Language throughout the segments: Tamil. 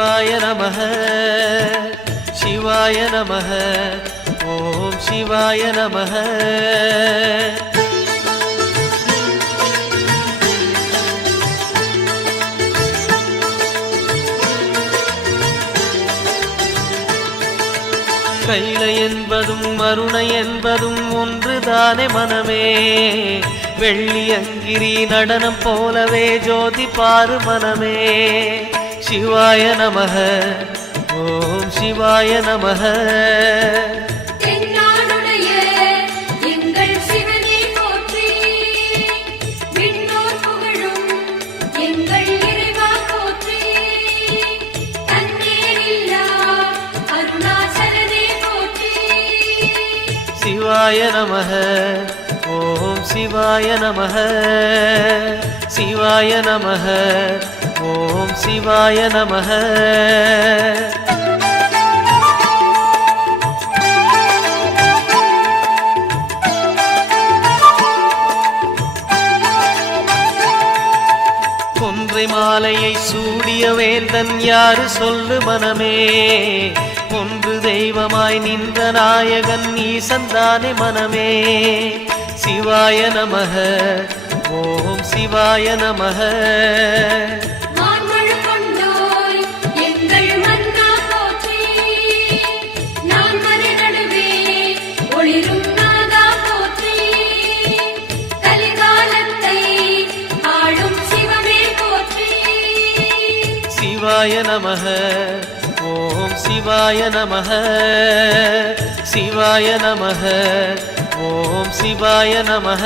शिवाय नमः शिवाय नमः ओम शिवाय नमः। கைலை என்பதும் மருணை என்பதும் ஒன்றுதானே மனமே, வெள்ளி அங்கிரி நடனம் போலவே ஜோதி பாரு மனமே। शिवाय नमः ओम शिवाय नमः। शिवाय नमः ओम शिवाय नमः शिवाय नमः ओम शिवाय नमः। கொன்றை மாலையை சூடிய வேந்தன் யாரு சொல்லு மனமே, ஒன்று தெய்வமாய் நின்ற நாயகன் ஈசந்தானே மனமே। शिवाय नमः ओम शिवाय नमः। शिवाय नमः ओम शिवाय नमः शिवाय नमः ओम शिवाय नमः।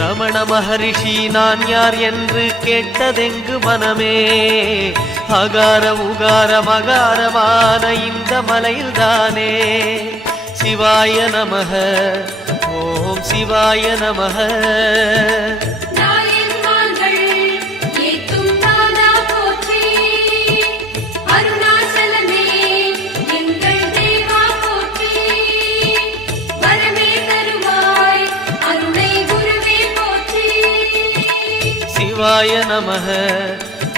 ரமண மகரிஷி நான் யார் என்று கேட்டதெங்கு மனமே, அகார உகார மகாரமான இந்த மலையில்தானே। शिवाय नमः ओम शिवाय नमः। शिवाय नमः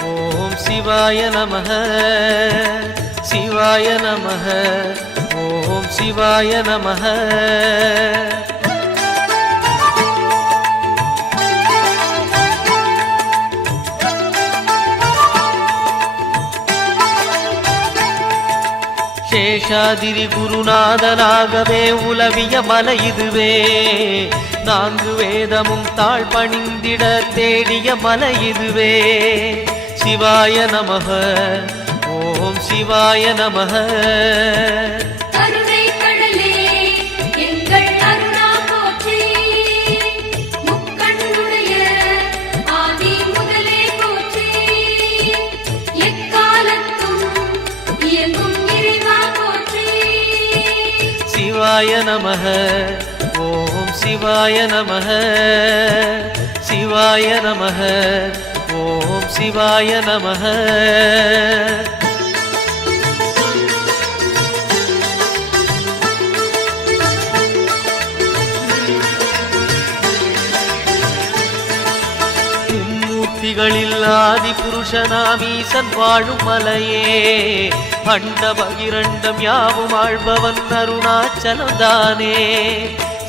ओम शिवाय नमः शिवाय नमः ओम शिवाय नमः। சேஷாதிரி குருநாதனாகவே உலவிய மலை இதுவே, நான்கு வேதமும் தாழ் பணிந்திட தேடிய மலை இதுவே। शिवाय नमः ओम शिवाय नमः। शिवाय नमः ओम शिवाय नमः शिवाय नमः ओम शिवाय नमः। மும்மூர்த்திகளில் ஆதி புருஷனாம் ஈசன் வாழும் மலையே, அண்ட பகிரண்டம் யாவும் ஆழ்பவன் அருணாச்சலம் தானே।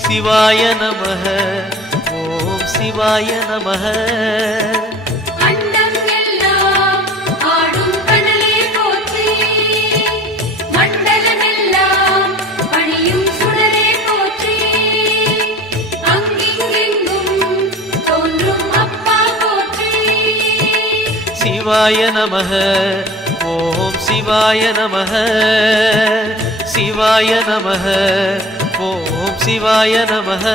शिवाय नमः ओम शिवाय नमः। शिवाय नमः ओम शिवाय नमः शिवाय नमः ओम शिवाय नमः।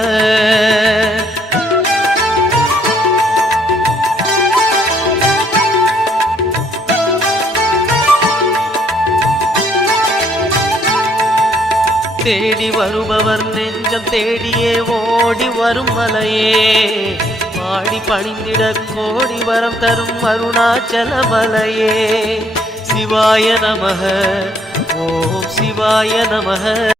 தேடி வருபவர் நெஞ்சம் தேடியே ஓடி வரும் மலையே, மாடி பணிந்திட கோடி வரம் தரும் அருணாச்சல மலையே। शिवाय नमः ओम शिवाय नमः।